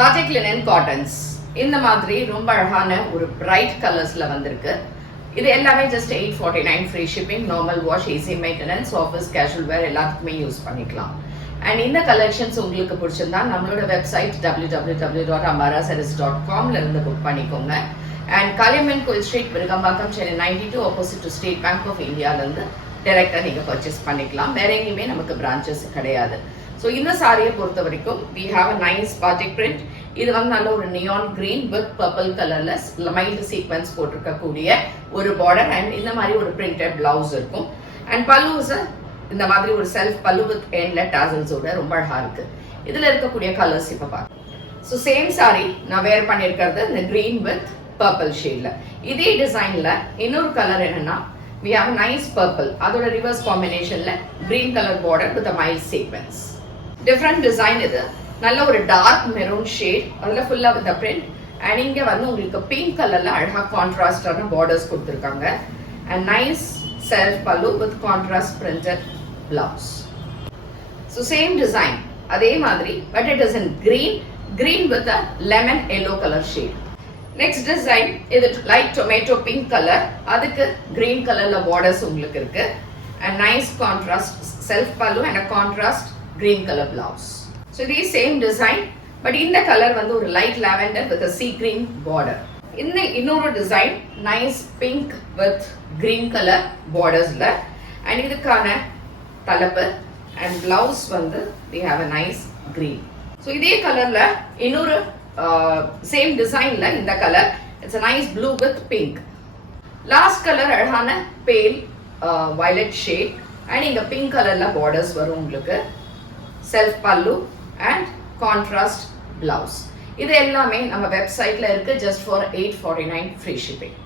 Batik linen cottons இந்த மாதிரி ரொம்ப அழகான ஒரு பிரைட் கலர்ஸ்ல வந்திருக்கு. இது எல்லாமே just 849 free shipping, normal wash, easy maintenance, office casual வேர் எல்லாத்துக்குமே யூஸ் பண்ணிக்கலாம். அண்ட் இந்த கலெக்ஷன்ஸ் உங்களுக்கு பிடிச்சிருந்தா நம்மளோட வெப்சைட் www.ambarasarees.com இருந்து புக் பண்ணிக்கோங்க. அண்ட் காளியம்மன் கோயில் street, Virugambakkam, Chennai 92 opposite to State Bank of இந்தியாவிலேருந்து டைரெக்டாக நீங்கள் பர்ச்சேஸ் பண்ணிக்கலாம். வேற எங்கேயுமே நமக்கு பிரான்ச்சஸ் கிடையாது. ஸோ இந்த சாரியை பொறுத்த வரைக்கும் we have a nice batik print. இது வந்து நல்ல ஒரு நியான் கிரீன் வித் பர்பிள் கலர்ல மைல்டு சீக்வன்ஸ் போட்டிருக்கக்கூடிய ஒரு பார்டர் அண்ட் இந்த மாதிரி ஒரு பிரிண்டட் பிளவுஸ் இருக்கும். அண்ட் பல்லுஸ் இந்த மாதிரி ஒரு செல்ஃப் பல்லு வித் எண்ட்ல டாசல்ஸோட ரொம்ப அழகா இருக்கு. இதுல இருக்கக்கூடிய கலர்ஸ் இப்ப பாருங்க. ஸோ சேம் சாரி நான் வேர் பண்ணியிருக்கிறது இந்த கிரீன் வித் பர்பிள் ஷேட்ல. இதே டிசைன்ல இன்னொரு கலர் என்னன்னா we have a nice purple. அதோட ரிவர்ஸ் காம்பினேஷன்ல green colour border with mild sequins. Different design இது. நல்ல ஒரு டார்க் மெரூன் ஷேட், அதில் ஃபுல்லாக வித் பிரிண்ட். அண்ட் இங்கே வந்து உங்களுக்கு பிங்க் கலரில் அழகாக கான்ட்ராஸ்டான பார்டர்ஸ் கொடுத்துருக்காங்க. அண்ட் நைஸ் செல்ஃப் பல்லு with contrast printed blouse. So same design அதே மாதிரி, but it is in green with a lemon yellow colour shade. Next design இது லைட் டொமேட்டோ பிங்க் கலர், அதுக்கு கிரீன் கலர்ல பார்டர்ஸ் உங்களுக்கு இருக்கு. அண்ட் நைஸ் கான்ட்ராஸ்ட் செல்ஃப் பல்லு and a contrast green color blouse. So this same design, but in the color வந்து ஒரு light lavender with a sea green border. இந்த இன்னொரு design nice pink with green color bordersல, and இதுக்கான தலைப்பு and blouse வந்து we have a nice green. So இதே கலர்ல இன்னொரு same designல இந்த colour it's a nice blue with pink. Last color அழகான pale violet shade and இங்க pink கலர்ல borders வரும் உங்களுக்கு. செல்ஃப் பல்லு அண்ட் கான்ட்ராஸ்ட் பிளவுஸ். இது எல்லாமே நம்ம வெப்சைட்ல இருக்கு, ஜஸ்ட் ஃபார் 849 ஃப்ரீ ஷிப்பிங்.